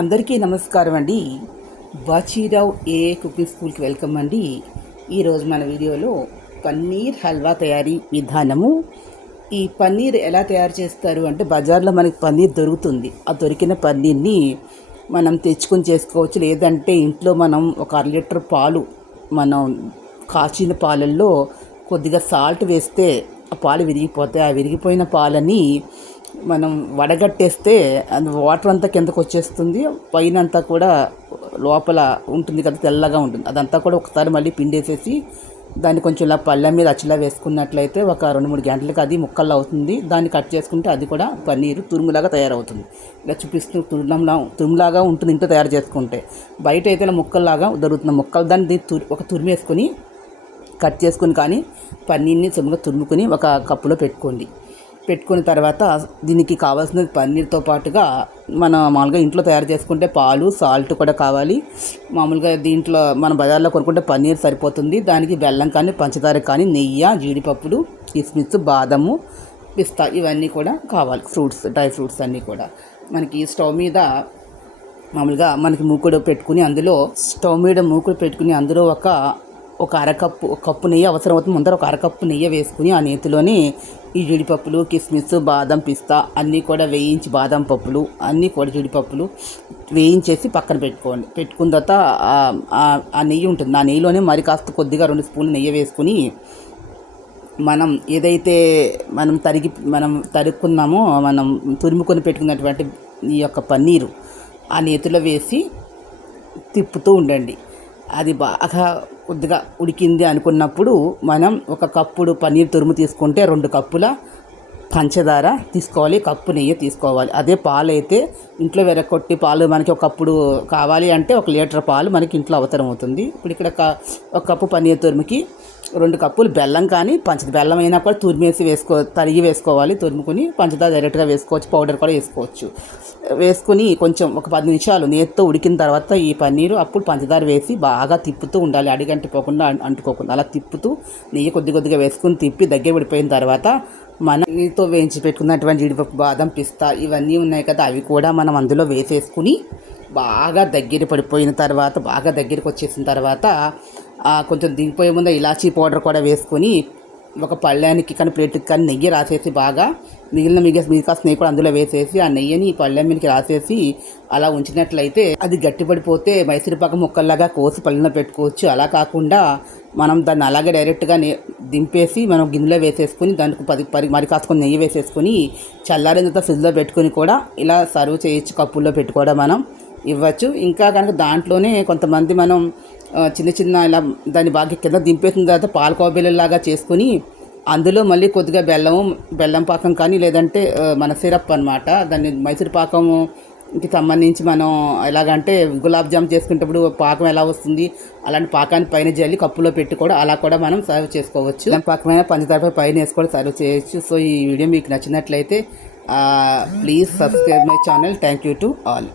అందరికీ నమస్కారం అండి. బాచీరావు ఏ కుకింగ్ స్కూల్కి వెల్కమ్ అండి. ఈరోజు మన వీడియోలో పన్నీర్ హల్వా తయారీ విధానము. ఈ పన్నీర్ ఎలా తయారు చేస్తారు అంటే బజార్లో మనకి పన్నీర్ దొరుకుతుంది. ఆ దొరికిన పన్నీర్ని మనం తెచ్చుకొని చేసుకోవచ్చు. లేదంటే ఇంట్లో మనం ఒక అర లీటర్ పాలు మనం కాచిన పాలల్లో కొద్దిగా సాల్ట్ వేస్తే ఆ పాలు విరిగిపోతాయి. ఆ విరిగిపోయిన పాలని మనం వడగట్టేస్తే అది వాటర్ అంతా కిందకు వచ్చేస్తుంది పైన అంతా కూడా లోపల ఉంటుంది కదా తెల్లగా ఉంటుంది. అదంతా కూడా ఒకసారి మళ్ళీ పిండేసేసి దాన్ని కొంచెం ఇలా పళ్ళ మీద అచ్చిలా వేసుకున్నట్లయితే ఒక రెండు మూడు గంటలకు అది ముక్కల్లో అవుతుంది. దాన్ని కట్ చేసుకుంటే అది కూడా పన్నీరు తురుములాగా తయారవుతుంది. ఇలా చూపిస్తూ తురుములా తురుములాగా ఉంటుంది ఇంట్లో తయారు చేసుకుంటే. బయట అయితే ముక్కల్లాగా దొరుకుతుంది. ముక్కలు దాన్ని ఒక తురిమి వేసుకొని కట్ చేసుకుని కానీ పన్నీర్ని తురుముగా తురుముకొని ఒక కప్పులో పెట్టుకోండి. పెట్టుకున్న తర్వాత దీనికి కావాల్సిన పన్నీర్తో పాటుగా మన మామూలుగా ఇంట్లో తయారు చేసుకుంటే పాలు సాల్ట్ కూడా కావాలి. మామూలుగా దీంట్లో మన బజార్లో కొనుక్కుంటే పన్నీర్ సరిపోతుంది. దానికి బెల్లం కానీ పంచదార కానీ నెయ్యి జీడిపప్పులు కిస్మిస్ బాదము పిస్తా ఇవన్నీ కూడా కావాలి. ఫ్రూట్స్ డ్రై ఫ్రూట్స్ అన్నీ కూడా. మనకి స్టవ్ మీద మామూలుగా మనకి మూకుడు పెట్టుకుని అందులో స్టవ్ మీద మూకుడు పెట్టుకుని అందులో ఒక ఒక అరకప్పు ఒక కప్పు నెయ్యి అవసరం అవుతుంది ముందర ఒక అరకప్పు నెయ్యి వేసుకుని ఆ నేతిలోని ఈ జీడిపప్పులు కిస్మిస్ బాదం పిస్తా అన్నీ కూడా వేయించి బాదం పప్పులు అన్నీ కూడా జీడిపప్పులు వేయించేసి పక్కన పెట్టుకోండి. పెట్టుకున్న తర్వాత ఆ నెయ్యి ఉంటుంది. ఆ నెయ్యిలోనే మరి కాస్త కొద్దిగా రెండు స్పూన్లు నెయ్యి వేసుకుని మనం ఏదైతే మనం తరిగి మనం తరుక్కున్నామో మనం తురుముకొని పెట్టుకున్నటువంటి ఈ యొక్క పన్నీరు ఆ నేతిలో వేసి తిప్పుతూ ఉండండి. అది బాగా కొద్దిగా ఉడికింది అనుకున్నప్పుడు మనం ఒక కప్పుడు పన్నీర్ తురుము తీసుకుంటే రెండు కప్పుల పంచదార తీసుకోవాలి కప్పు నెయ్యి తీసుకోవాలి. అదే పాలు అయితే ఇంట్లో వెరకొట్టి పాలు మనకి ఒక కప్పుడు కావాలి అంటే ఒక లీటర్ పాలు మనకి ఇంట్లో అవసరం అవుతుంది ఇప్పుడు ఇక్కడ ఒక కప్పు పన్నీర్ తురుముకి రెండు కప్పులు బెల్లం కానీ పంచ బెల్లం అయినా కూడా తురిమేసి వేసుకో తరిగి వేసుకోవాలి. తురుముకొని పంచదార డైరెక్ట్గా వేసుకోవచ్చు పౌడర్ కూడా వేసుకోవచ్చు. వేసుకుని కొంచెం ఒక పది నిమిషాలు నేతితో ఉడికిన తర్వాత ఈ పన్నీరు అప్పుడు పంచదార వేసి బాగా తిప్పుతూ ఉండాలి. అడిగంటిపోకుండా అంటుకోకుండా అలా తిప్పుతూ నెయ్యి కొద్ది కొద్దిగా వేసుకుని తిప్పి దగ్గర పడిపోయిన తర్వాత మన నీతో వేయించి పెట్టుకున్నటువంటి జీడిపప్పు బాదం పిస్తా ఇవన్నీ ఉన్నాయి కదా అవి కూడా మనం అందులో వేసేసుకుని బాగా దగ్గర పడిపోయిన తర్వాత బాగా దగ్గరికి వచ్చేసిన తర్వాత కొంచెం దిగిపోయే ముందు ఇలాచీ పౌడర్ కూడా వేసుకొని ఒక పళ్ళానికి కానీ ప్లేట్కి కానీ నెయ్యి రాసేసి బాగా మిగిలిన మిగిలిన మిగతా నెయ్యి కూడా అందులో వేసేసి ఆ నెయ్యిని పళ్ళెం మీదకి రాసేసి అలా ఉంచినట్లయితే అది గట్టిపడిపోతే మైసూరుపాక ముక్కల్లాగా కోసి పళ్ళెంలో పెట్టుకోవచ్చు. అలా కాకుండా మనం దాన్ని అలాగే డైరెక్ట్గా దింపేసి మనం గిన్నెలో వేసేసుకొని దానికి పది పరి మరి కాసుకొని నెయ్యి వేసేసుకొని చల్లారిన తర్వాత ఫ్రిడ్జ్లో పెట్టుకొని కూడా ఇలా సర్వ్ చేయొచ్చు కప్పుల్లో పెట్టుకోవడం మనం. ఇవ్వచ్చు. ఇంకా కనుక దాంట్లోనే కొంతమంది మనం చిన్న చిన్న ఇలా దాన్ని బాగా కింద దింపేసిన తర్వాత పాలకోబిల్లలాగా చేసుకొని అందులో మళ్ళీ కొద్దిగా బెల్లము బెల్లం పాకం కానీ లేదంటే మన సిరప్ అనమాట దాన్ని మైసూర్ పాకము కి సంబంధించి మనం ఎలాగంటే గులాబ్ జామ్ చేసుకునేటప్పుడు పాకం ఎలా వస్తుంది అలాంటి పాకాన్ని పైన జల్లి కప్పులో పెట్టి కూడా అలా కూడా మనం సర్వ్ చేసుకోవచ్చు. దాని పాకమైన పంచదారపై పైన వేసుకొని సర్వ్ చేయొచ్చు. సో ఈ వీడియో మీకు నచ్చినట్లయితే please subscribe my channel. Thank you to all.